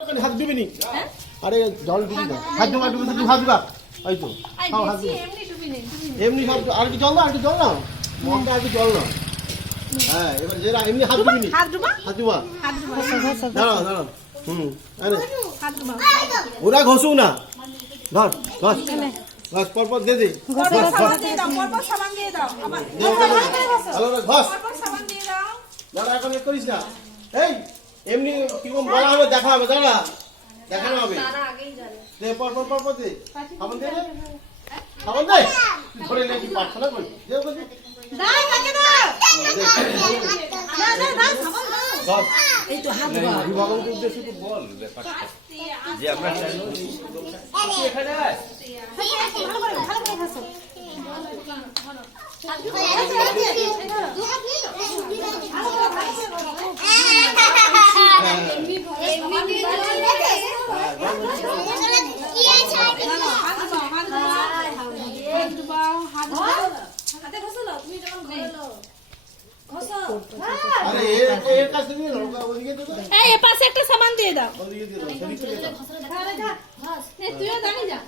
হাত দিবি নি? আরে জল দিবি না, হাত দিবা দিবি তুই হাত দিবা এই তো খাও হাত দিবি এমনি সব আর কি জল না আর কি জল না মনটা আর কি জল না হ্যাঁ এবার যেটা এমনি হাত দিবি নি হাত দিবা দাঁড়াও দাঁড়াও আরে ওরা ঘষু না ধর ঘষ ঘষ পরপর দে দে ঘষ পরপর সাবান দিয়ে দাও আবার হ্যালো ঘষ পরপর সাবান দিয়ে দাও দাঁড়া এখন করিস না এই এমনি কি কম বলা হবে দেখা হবে দাঁড়া দেখানো হবে তারা আগেই জানে দে পরপর দে সাবান দে সাবান দে ধরে নে কি পাচ্ছ না কই দে বলি দাও কাকে দাও না না দাও সাবান দাও এই তো হাত দাও বিভাগের উদ্দেশ্যে তো বল ব্যাপারটা যে আমরা চাইলো এখানে ভালো করে হাসো একটা সামান দিয়ে দাও তুইও দাঁড়িয়ে যা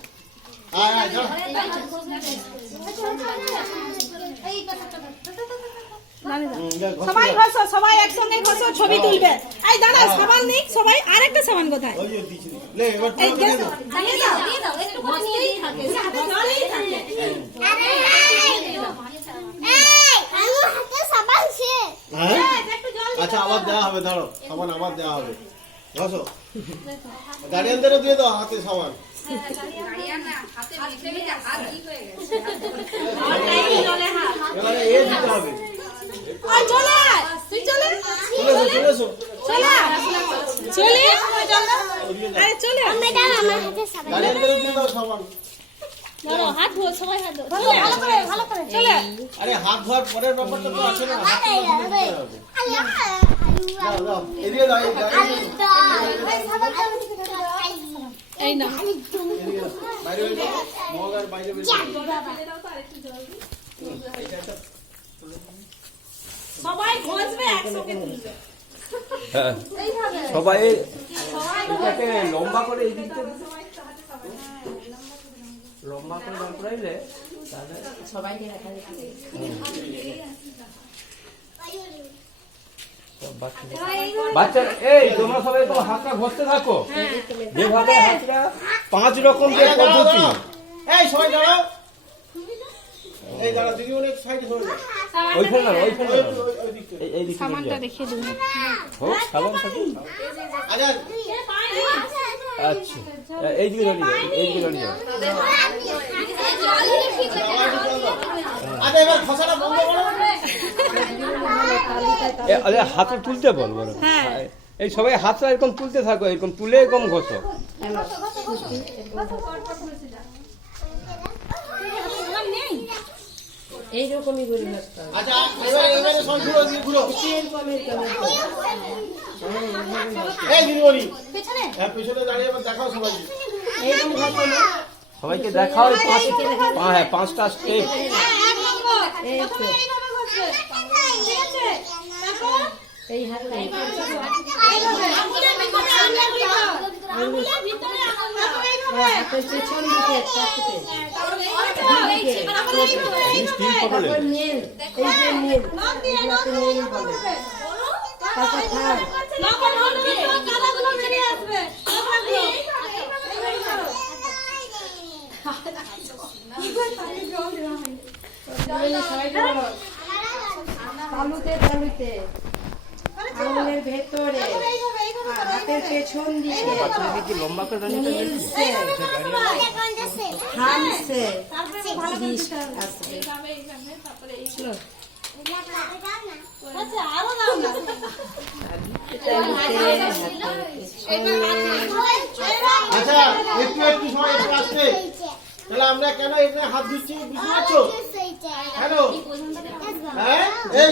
সবাই ঘষো সবাই একসঙ্গে ঘষো ছবি তুলবে এই দাঁড়া সাবান নিক সবাই আরেকটা সাবান কোথায় এই গেছো দিয়ে দাও একটু ঘষতেই থাকে জলই থাকে আলু হাতে সাবান সে একটু জল আচ্ছা আবার দেওয়া হবে দাঁড়াও সাবান আবার দেওয়া হবে ঘষো গাড়িয়ানদেরও দিয়ে দাও হাতে সাবান গাড়িয়ান না হাতে মেখে মেখে হাত কি হয়ে গেছে জলে হাত এবারে এই দিতে হবে ওই চলে তুই চলে চলে আরে চলে ম্যাডাম আমার হাতে সাবান গাড়িয়ানদেরও দিয়ে দাও সাবান ধরো হাত ধো সবাই হাত ধো ভালো করে চলে আরে হাত ধোয়ার পরের ব্যাপারটা তো আছে না হাত দাও এদিকে দাও এই না বাইরে হয়ে যাও মগার বাইরে বের দাও তো আরেকটু জল সবাই ঘষবে একসাথে তুলবে হ্যাঁ সবাই এটাকে লম্বা করে এই দিকটা লম্বা করে জল পড়াইলে তাহলে সবাইকে রাখা যাবে বাচ্চা এই তোমরা সবাই তো হাতটা ঘষতে থাকো যেভাবে হাতটা 5 রকম যে পদ্ধতি এই সবাই দাঁড়াও এই দাঁড়াও দিদি অনেক সাইড হয়ে যায় ওইখানে না ওইখানে এই দিকে সামানটা দেখিয়ে দিন হোক সাবান থাকে আচ্ছা এই দিকে দাঁড়িয়ে এই দিকে দাঁড়িয়ে আরে এবার খসাটা বন্ধ করো আরে হাতে তুলতে বল বড় এই সবাই হাতটা এরকম তুলতে থাকো এরকম তুলে এরকম ঘষো এইরকমই করি আচ্ছা এবারে সব ঘুরো এই দিদিমণি পেছনে হ্যাঁ পেছনে দাঁড়িয়ে এবার দেখাও সবাইকে এইরকম ঘষো না সবাইকে দেখাও হ্যাঁ 5টা স্টেপ এই তো এই হাত আঙ্গুলের ভিতরে আঙ্গুলের ভিতরে হাতের পেছন দিকে চাপতে স্টিল পটলে এই যে নীল এগুলোতে নীল বলে তারপর থাক লবণ হলুদ কালাগুলো বেরিয়ে আসবে তালুতে আঙুলের ভেতরে হাতের পেছন দিকে কি লম্বা করে হামসে আচ্ছা একটু সময় একটু আসছে তাহলে আমরা কেন এখানে হাত ধুচ্ছি বুঝতে পারছো হ্যালো হ্যাঁ